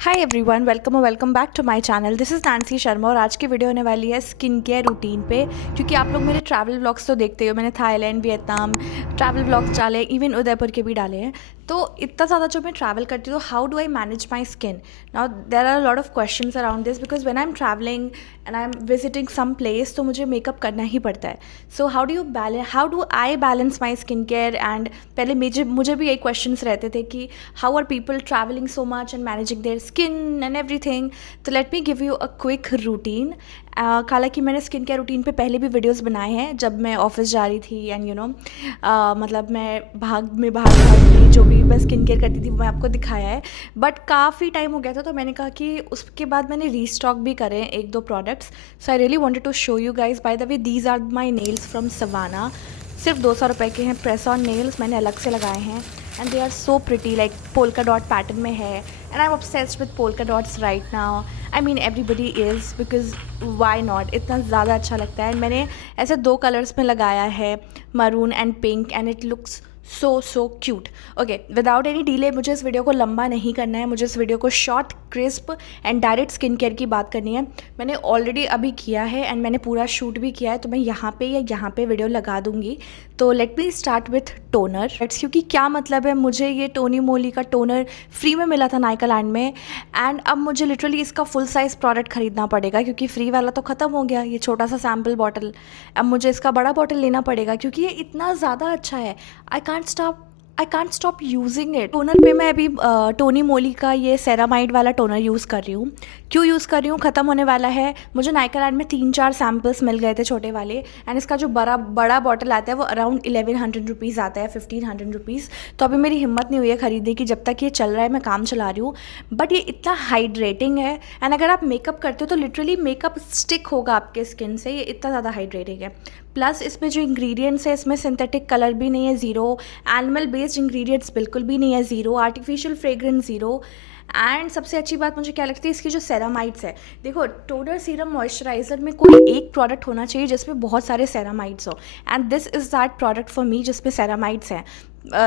Hi everyone, welcome back to my channel. This is Nancy Sharma और आज की video होने वाली है स्किन केयर रूटीन पे। क्योंकि आप लोग मेरे ट्रैवल व्लॉग्स तो देखते हो, मैंने थाईलैंड, वियतनाम ट्रैवल व्लॉग्स डाले, इवन उदयपुर के भी डाले हैं। तो इतना ज़्यादा जो मैं ट्रैवल करती हूँ, how do I manage my skin? Now there are lot of questions around this because when I am travelling and I am visiting some place तो मुझे मेकअप करना ही पड़ता है। So how do I balance my skin care? And पहले मुझे भी यही क्वेश्चंस रहते थे कि how are people travelling so much and managing their skin and everything. तो let me give you a quick routine. हालांकि मैंने स्किन केयर रूटीन पे पहले भी वीडियोस बनाए हैं जब मैं ऑफिस जा रही थी एंड मतलब मैं भाग जो भी मैं स्किन केयर करती थी वो मैं आपको दिखाया है। बट काफ़ी टाइम हो गया था तो मैंने कहा कि उसके बाद मैंने रीस्टॉक भी करें एक दो products. So I really wanted to show you guys. By the way, these are my nails from Savana. सिर्फ 200 रुपये के हैं, प्रेस ऑन नेल्स मैंने अलग से लगाए हैं and they are so pretty, like polka dot pattern में है and I am obsessed with polka dots right now. I mean everybody is, because why not, इतना ज़्यादा अच्छा लगता है। मैंने ऐसे 2 कलर्स में लगाया है, maroon and pink, and it looks so cute. Okay, without any delay, मुझे इस वीडियो को लंबा नहीं करना है, मुझे इस वीडियो को short, crisp and direct skin care की बात करनी है। मैंने ऑलरेडी अभी किया है एंड मैंने पूरा शूट भी किया है, तो मैं यहाँ पे या यहाँ पे वीडियो लगा दूँगी। तो let me start with toner. क्योंकि क्या मतलब है, मुझे ये टोनी मोली का टोनर फ्री में मिला था नायका लैंड में एंड अब मुझे लिटरली इसका फुल साइज़ प्रोडक्ट ख़रीदना पड़ेगा क्योंकि फ्री वाला तो ख़त्म हो गया, ये छोटा सा सैम्पल बॉटल। अब मुझे इसका बड़ा बॉटल लेना पड़ेगा क्योंकि ये इतना ज़्यादा अच्छा है। I can't stop using it. Toner पे मैं अभी टोनी मोली का ये सेरामाइड वाला टोनर यूज़ कर रही हूँ। क्यों यूज़ कर रही हूँ? ख़त्म होने वाला है। मुझे नायका लैंड में 3-4 सैम्पल्स मिल गए थे छोटे वाले एंड इसका जो बड़ा बॉटल आता है वो अराउंड 1100 रुपीज़ आता है, 1500 रुपीज़। तो अभी मेरी हिम्मत नहीं हुई है ख़रीदने की, जब तक ये चल रहा है मैं काम चला रही हूँ। बट ये इतना हाइड्रेटिंग है एंड अगर आप मेकअप करते हो तो लिटरली मेकअप स्टिक होगा आपके स्किन से, ये इतना ज़्यादा हाइड्रेटिंग है। प्लस इसमें जो इंग्रेडिएंट्स है, इसमें सिंथेटिक कलर भी नहीं है, ज़ीरो एनिमल बेस्ड इंग्रेडिएंट्स बिल्कुल भी नहीं है, zero artificial fragrance, zero. And सबसे अच्छी बात मुझे क्या लगती है, इसकी जो सेरामाइड्स है। देखो, टोनर, सीरम, मॉइस्चराइज़र में कोई एक प्रोडक्ट होना चाहिए जिसमें बहुत सारे सेरामाइड्स हो and this is that product for मी जिसमें सेरामाइड्स हैं।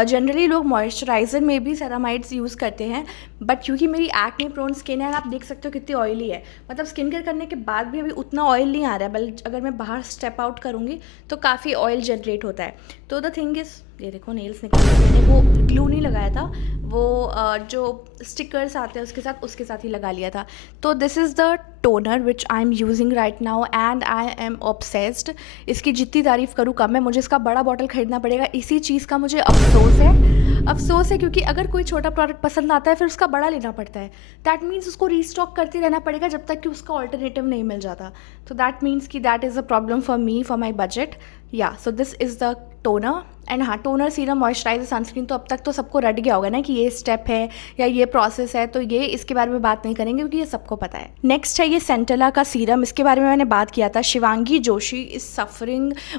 जनरली लोग मॉइस्चराइज़र में भी सेरामाइड्स यूज़ करते हैं, बट क्योंकि मेरी एक्ने प्रोन स्किन है एंड आप देख सकते हो कितनी ऑयली है, मतलब स्किन केयर करने के बाद भी अभी उतना ऑयल नहीं आ रहा है, बल्कि अगर मैं बाहर स्टेप आउट करूँगी तो काफ़ी ऑयल जनरेट होता है। तो द थिंग इज़, ये देखो नेल्स निकल गए, मैंने वो ग्लू नहीं लगाया था, वो जो स्टिकर्स आते हैं उसके साथ ही लगा लिया था। तो this is the toner which I am using right now and I am obsessed. इसकी जितनी तारीफ़ करूँ कम है, मुझे इसका बड़ा बॉटल खरीदना पड़ेगा। इसी चीज़ का मुझे अफसोस है क्योंकि अगर कोई छोटा प्रोडक्ट पसंद आता है फिर उसका बड़ा लेना पड़ता है। दैट मीन्स उसको रीस्टॉक करते रहना पड़ेगा जब तक कि उसका ऑल्टरनेटिव नहीं मिल जाता। तो दैट मीन्स कि that is a problem for me, for my budget. या so this is the toner and हाँ, टोनर, सीरम, मॉइस्चराइजर, सनस्क्रीन तो अब तक तो सबको रट गया होगा ना कि ये स्टेप है या ये प्रोसेस है, तो ये इसके बारे में बात नहीं करेंगे क्योंकि ये सबको पता है। नेक्स्ट है ये सेंटेला का सीरम, इसके बारे में मैंने बात किया था। Shivangi Joshi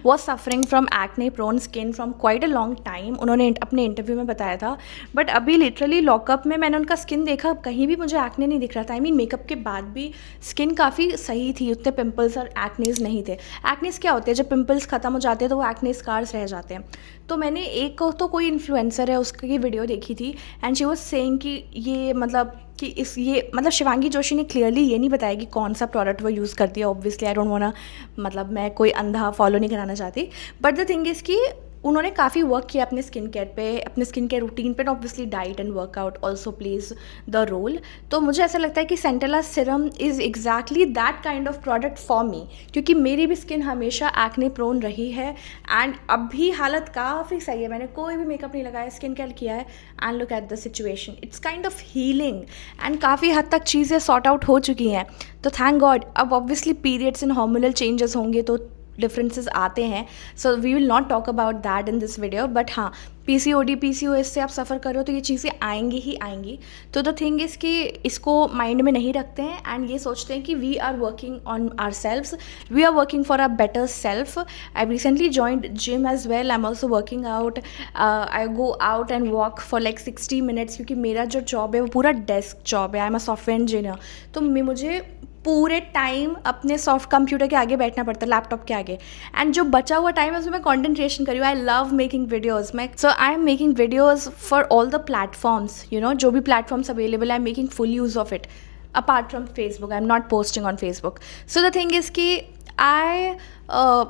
was suffering from acne prone skin from quite a long time, उन्होंने अपने इंटरव्यू में बताया था। बट अभी लिटरली लॉकअप में मैंने उनका स्किन देखा, कहीं भी मुझे एक्ने नहीं दिख रहा था। आई मीन मेकअप के बाद भी स्किन काफ़ी सही थी, उतने पिंपल्स और एक्नेज नहीं थे। एक्नेज क्या होते हैं, जब पिंपल्स खत्म हो जाते हैं तो वो एक्ने स्कार्स रह जाते हैं। तो मैंने एक तो कोई इन्फ्लुएंसर है उसकी वीडियो देखी थी एंड शी वाज सेइंग कि ये मतलब कि ये मतलब शिवांगी जोशी ने क्लियरली ये नहीं बताया कि कौन सा प्रोडक्ट वो यूज़ करती है। ऑब्वियसली आई डोंट वांट, मतलब मैं कोई अंधा फॉलो नहीं कराना चाहती, बट द थिंग इज़ कि उन्होंने काफ़ी वर्क किया अपने स्किन केयर पे, अपने स्किन केयर रूटीन पे। Obviously diet and workout also plays the role. तो मुझे ऐसा लगता है कि centella serum is exactly that kind of product for me, क्योंकि मेरी भी स्किन हमेशा एक्ने प्रोन रही है एंड अब भी हालत काफ़ी सही है। मैंने कोई भी मेकअप नहीं लगाया, स्किन केयर किया है and look at the situation, it's kind of healing and काफ़ी हद तक चीज़ें सॉर्ट आउट हो चुकी हैं। तो थैंक गॉड। अब obviously periods and hormonal changes होंगे तो डिफरेंसेस आते हैं, so we will not talk about that in this video. But हाँ, पीसीओडी, पीसीओएस से आप सफ़र कर रहे हो तो ये चीज़ें आएंगी ही आएंगी। तो द थिंग इज़ कि इसको माइंड में नहीं रखते हैं एंड ये सोचते हैं कि we are working on ourselves, we are working for a better self. I recently joined gym as well, I am also working out. I go out and walk for like 60 minutes क्योंकि मेरा जो job है वो पूरा desk job है। I am a software engineer, तो मुझे पूरे टाइम अपने सॉफ्ट कंप्यूटर के आगे बैठना पड़ता है, लैपटॉप के आगे, एंड जो बचा हुआ टाइम है उसमें मैं कंटेंट क्रिएशन करी हूँ. I love making videos. मैं so I am making videos for all the platforms, you know, जो भी प्लेटफॉर्म्स अवेलेबल है, I am making full use of it. Apart from Facebook, I am not posting on Facebook. So the thing is कि I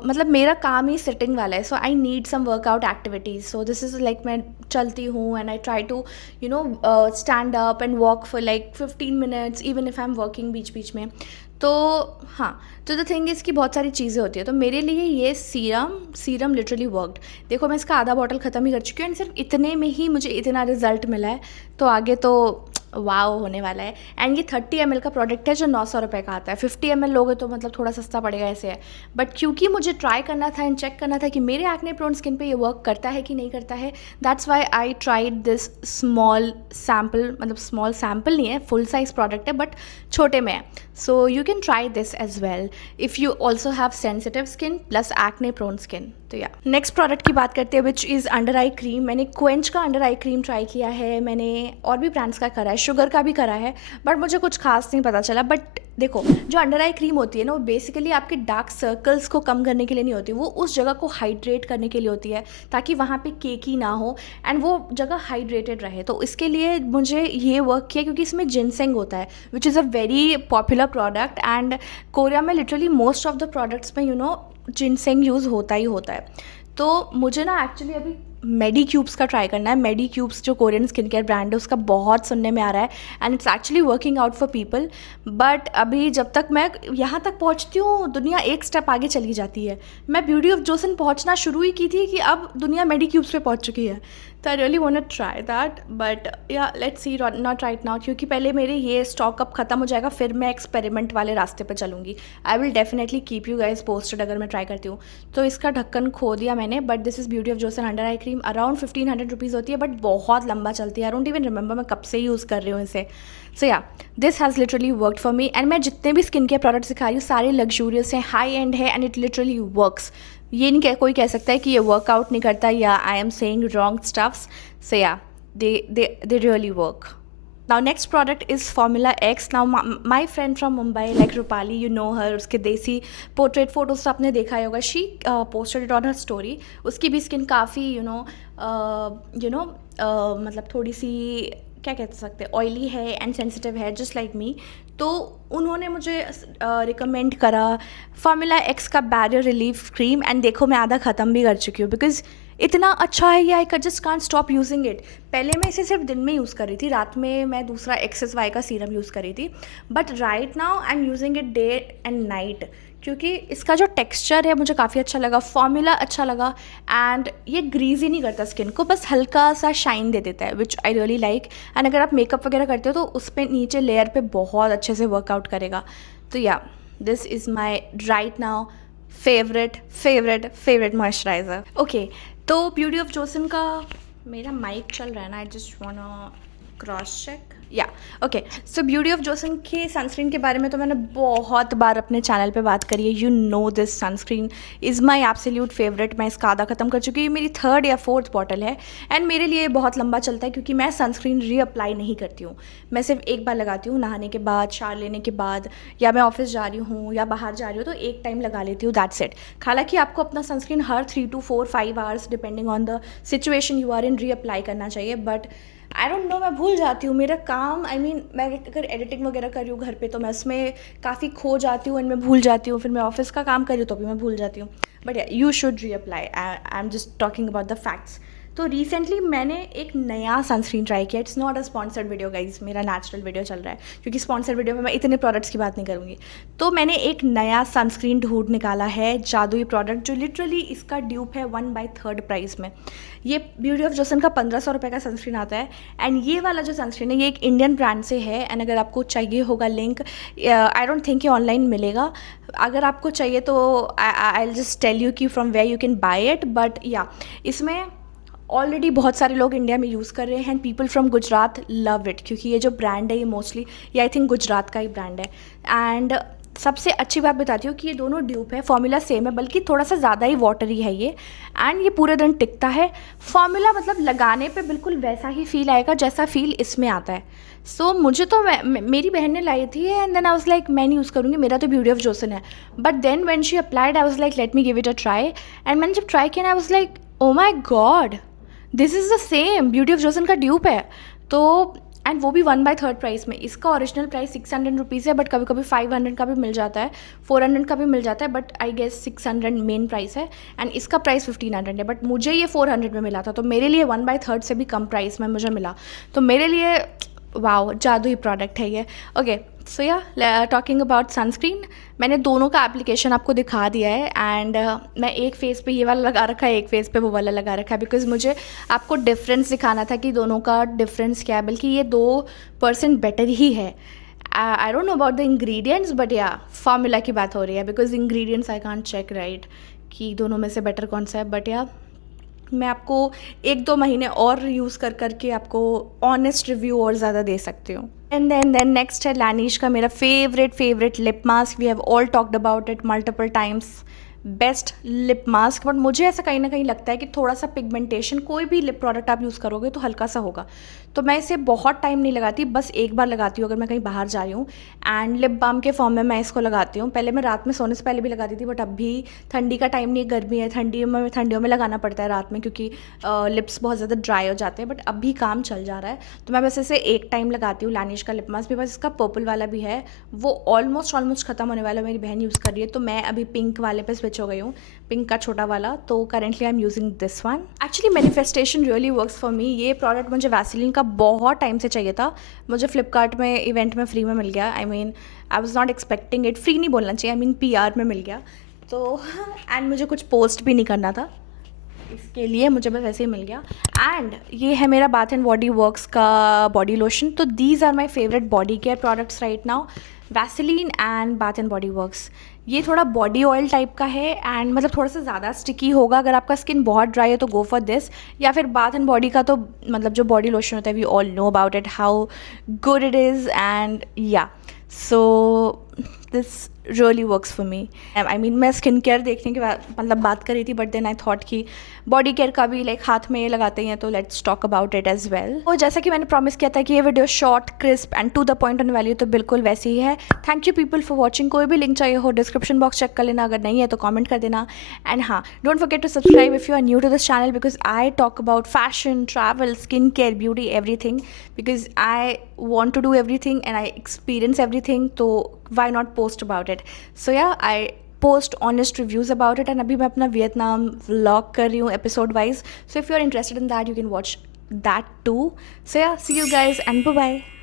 मतलब मेरा काम ही sitting वाला है, so I need some workout activities. So this is like मैं चलती हूँ and I try to you know stand up and walk for like 15 minutes even if I am working बीच बीच में. तो हाँ, तो द थिंग इज़ कि बहुत सारी चीज़ें होती है. तो मेरे लिए ये सीरम लिटरली वर्कड. देखो मैं इसका आधा बॉटल ख़त्म ही कर चुकी हूँ एंड सिर्फ इतने में ही मुझे इतना रिजल्ट मिला है. तो आगे तो वाव होने वाला है. एंड ये 30 ml का प्रोडक्ट है जो 900 रुपये का आता है. 50 ml लोगे तो मतलब थोड़ा सस्ता पड़ेगा ऐसे है. बट क्योंकि मुझे ट्राई करना था एंड चेक करना था कि मेरे एक्ने प्रोन स्किन पे ये वर्क करता है कि नहीं करता है, that's why I tried this small sample. मतलब स्मॉल सैम्पल नहीं है, फुल साइज़ प्रोडक्ट है बट छोटे में है. So you can try this as well if you also have sensitive skin plus acne prone skin. तो या नेक्स्ट प्रोडक्ट की बात करते हैं which is under eye cream. मैंने क्वेंच का अंडर आई क्रीम ट्राई किया है, मैंने और भी ब्रांड्स का करा है, शुगर का भी करा है, बट मुझे कुछ खास नहीं पता चला. बट देखो जो अंडर आई क्रीम होती है ना, वो बेसिकली आपके डार्क सर्कल्स को कम करने के लिए नहीं होती, वो उस जगह को हाइड्रेट करने के लिए होती है ताकि वहाँ पे केकी ना हो एंड वो जगह हाइड्रेटेड रहे. तो इसके लिए मुझे ये वर्क किया क्योंकि इसमें जिनसेंग होता है which is a very popular product and Korea में literally most of the products में यू नो जिनसेंग यूज़ होता ही होता है. तो मुझे ना एक्चुअली अभी मेडिक्यूब्स का ट्राई करना है. मेडिक्यूब्स जो कोरियन स्किन केयर ब्रांड है उसका बहुत सुनने में आ रहा है and it's actually working out for people. But अभी जब तक मैं यहाँ तक पहुँचती हूँ दुनिया एक स्टेप आगे चली जाती है. मैं ब्यूटी ऑफ जोसन पहुँचना शुरू ही की थी कि अब दुनिया मेडिक्यूब्स पे पहुँच चुकी है. तो I really want to try that but yeah let's see not right now, क्योंकि पहले मेरे ये स्टॉक अप ख़त्म हो जाएगा फिर मैं एक्सपेरिमेंट वाले रास्ते पे चलूँगी. I will definitely keep you guys posted अगर मैं ट्राई करती हूँ. तो इसका ढक्कन खो दिया मैंने. But this is beauty of Jason under eye cream. Around 1500 rupees होती है बट बहुत लंबा चलती है. आई डोंट इवन रिमेंबर मैं कब से यूज़ कर रही हूँ इसे. सो या this has literally worked for me and मैं जितने भी स्किन केयर प्रोडक्ट्स दिखा रही हूँ सारे लग्जूरियस हैं, हाई एंड है एंड इट लिटरली वर्क्स. ये नहीं कोई कह सकता है कि ये वर्कआउट नहीं करता या I am saying wrong stuffs. So yeah they really work. Now next product is Formula X. Now my friend from Mumbai like Rupali, you know her, उसके देसी पोर्ट्रेट फोटोज आपने देखा ही होगा. She posted it on her story. उसकी भी skin काफ़ी मतलब थोड़ी सी क्या कह सकते हैं ऑयली है एंड सेंसिटिव है जस्ट लाइक मी. तो उन्होंने मुझे रिकमेंड करा फॉर्मूला एक्स का बैरियर रिलीफ क्रीम एंड देखो मैं आधा ख़त्म भी कर चुकी हूँ बिकॉज इतना अच्छा है ये. I just can't stop using it. पहले मैं इसे सिर्फ दिन में यूज़ कर रही थी, रात में मैं दूसरा XSY का सीरम यूज़ कर रही थी. But right now I am using it day and night क्योंकि इसका जो टेक्सचर है मुझे काफ़ी अच्छा लगा, फॉर्मूला अच्छा लगा एंड ये ग्रीजी नहीं करता स्किन को, बस हल्का सा शाइन दे देता है विच आई रियली लाइक. एंड अगर आप मेकअप वगैरह करते हो तो उस पर नीचे लेयर पे बहुत अच्छे से वर्कआउट करेगा. तो yeah this is my right now favourite moisturiser. Okay, तो ब्यूटी ऑफ जोसन का मेरा माइक चल रहा है ना, I just want cross check. Yeah okay, so beauty of Joseon के सनस्क्रीन के बारे में तो मैंने बहुत बार अपने चैनल पे बात करी है. You know this sunscreen is my absolute favourite. मैं इसका आधा ख़त्म कर चुकी हूँ, मेरी 3rd या 4th बॉटल है एंड मेरे लिए बहुत लंबा चलता है क्योंकि मैं सनस्क्रीन रीअप्लाई नहीं करती हूँ. मैं सिर्फ एक बार लगाती हूँ नहाने के बाद, शावर लेने के बाद, या मैं ऑफिस जा रही हूँ या बाहर जा रही हूँ तो एक टाइम लगा लेती हूँ, दैट्स इट. हालांकि आपको अपना सनस्क्रीन हर 3 to 4-5 hours depending on the situation you are in reapply करना चाहिए. बट आई डोंट नो, मैं भूल जाती हूँ. मेरा काम मैं अगर एडिटिंग वगैरह कर रही हूँ घर पे तो मैं उसमें काफ़ी खो जाती हूँ एंड मैं भूल जाती हूँ. फिर मैं ऑफिस का काम कर रही हूँ तो भी मैं भूल जाती हूँ. बट या you should reapply. I am just talking about the facts. तो रिसेंटली मैंने एक नया सनस्क्रीन ट्राई किया. It's not a sponsored video guys, मेरा नेचुरल वीडियो चल रहा है क्योंकि स्पॉन्सर्ड वीडियो में मैं इतने प्रोडक्ट्स की बात नहीं करूँगी. तो मैंने एक नया सनस्क्रीन ढूंढ निकाला है, जादुई प्रोडक्ट, जो लिटरली इसका ड्यूप है 1/3 प्राइस में. ये ब्यूटी ऑफ जोसन का 1500 रुपये का सनस्क्रीन आता है एंड ये वाला जो सनस्क्रीन है ये एक इंडियन ब्रांड से है. एंड अगर आपको चाहिए होगा लिंक, आई डोंट थिंक ये ऑनलाइन मिलेगा. अगर आपको चाहिए तो I will just tell you कि from where you can buy it. But yeah इसमें ऑलरेडी बहुत सारे लोग इंडिया में यूज़ कर रहे हैं and people from Gujarat love it क्योंकि ये जो ब्रांड है ये मोस्टली ये आई थिंक गुजरात का ही ब्रांड है. एंड सबसे अच्छी बात बताती हूँ कि ये दोनों ड्यूप है, फॉर्मूला सेम है बल्कि थोड़ा सा ज़्यादा ही वाटरी है ये. एंड ये पूरे दिन टिकता है. फॉर्मूला मतलब लगाने पे बिल्कुल वैसा ही फील आएगा जैसा फील इसमें आता है. सो मुझे तो मेरी बहन ने लाई थी and then I was like मैं नहीं यूज़ करूँगी, मेरा तो ब्यूटी ऑफ जोसन है। But then when she applied I was like let me give it a try, and मैंने जब ट्राई किया ना I was like oh my God, this is the same Beauty of Joseon का dupe है। तो and वो भी 1/3 price में। इसका ओरिजिनल प्राइस 600 रुपीज़ है, बट कभी कभी 500 का भी मिल जाता है, 400 का भी मिल जाता है, but I guess 600 main price है एंड इसका प्राइस 1500 है। बट मुझे ये 400 में मिला था, तो मेरे लिए 1/3 से भी कम प्राइस में मुझे मिला, तो मेरे लिए वाओ जादुई प्रोडक्ट है ये। ओके, सो या टॉकिंग अबाउट सनस्क्रीन, मैंने दोनों का एप्लीकेशन आपको दिखा दिया है एंड मैं एक फेस पे ये वाला लगा रखा है, एक फेस पे वो वाला लगा रखा है, बिकॉज मुझे आपको डिफरेंस दिखाना था कि दोनों का डिफरेंस क्या है। बल्कि ये 2% बेटर ही है। I don't know about the ingredients, but या फार्मूला की बात हो रही है, because ingredients I can't check right कि दोनों में से बेटर कौन सा है। बट या मैं आपको 1-2 महीने और यूज़ कर करके आपको ऑनेस्ट रिव्यू और ज़्यादा दे सकती हूँ। एंड देन नेक्स्ट है लैनिश का मेरा favourite lip mask. We have all talked about it multiple times, best lip mask. But मुझे ऐसा कहीं ना कहीं लगता है कि थोड़ा सा पिगमेंटेशन, कोई भी लिप प्रोडक्ट आप यूज़ करोगे तो हल्का सा होगा, तो मैं इसे बहुत टाइम नहीं लगाती, बस एक बार लगाती हूँ अगर मैं कहीं बाहर जा रही हूँ। एंड लिप बाम के फॉर्म में मैं इसको लगाती हूँ। पहले मैं रात में सोने से पहले भी लगाती थी, बट अभी ठंडी का टाइम नहीं है, गर्मी है, ठंडियों में लगाना पड़ता है रात में, क्योंकि लिप्स बहुत ज़्यादा ड्राई हो जाते हैं। बट अभी काम चल जा रहा है, तो मैं बस इसे एक टाइम लगाती हूँ। लैनिश का लिप मास्क भी, बस इसका पर्पल वाला भी है, वो ऑलमोस्ट ख़त्म होने वाला है, मेरी बहन यूज़ कर रही है, तो मैं अभी पिंक वाले पे स्विच हो गई हूँ, पिंक का छोटा वाला। तो currently I am using this one. Actually manifestation really works for मी। ये प्रोडक्ट मुझे वैसलीन का बहुत टाइम से चाहिए था, मुझे फ्लिपकार्ट में इवेंट में फ्री में मिल गया। I mean I was not expecting it, free नहीं बोलना चाहिए, आई मीन PR में मिल गया। तो एंड मुझे कुछ पोस्ट भी नहीं करना था, इसके लिए मुझे बस ऐसे ही मिल गया। एंड ये है मेरा बाथ एंड बॉडी वर्क्स का बॉडी लोशन। तो these are my favourite body care products right now, Vaseline and bath and body works. ये थोड़ा बॉडी ऑयल टाइप का है एंड मतलब थोड़ा सा ज़्यादा स्टिकी होगा, अगर आपका स्किन बहुत ड्राई है तो गो फॉर दिस। या फिर बाथ एंड बॉडी का तो मतलब जो बॉडी लोशन होता है, we all know about it how good it is, and yeah so this really works for me. I mean मैं स्किन केयर देखने के बाद मतलब बात कर रही थी, बट देन आई थॉट कि बॉडी केयर का भी लाइक हाथ में लगाते हैं, तो let's talk about it as well. और जैसा कि मैंने प्रॉमिस किया था कि ये video short, crisp and to the point होने वाली है, तो बिल्कुल वैसे ही है। Thank you people for watching. कोई भी लिंक चाहिए हो डिस्क्रिप्शन बॉक्स चेक कर लेना, अगर नहीं है तो कॉमेंट कर देना। एंड हाँ, don't forget to subscribe if you are new to this channel, because I talk about fashion, travel, skin care, beauty, everything, because I want to do everything and I experience everything, तो why not post about it? So yeah, I post honest reviews about it, and अभी मैं अपना Vietnam vlog कर रही हूँ episode wise, so if you're interested in that you can watch that too. So yeah, see you guys and bye bye.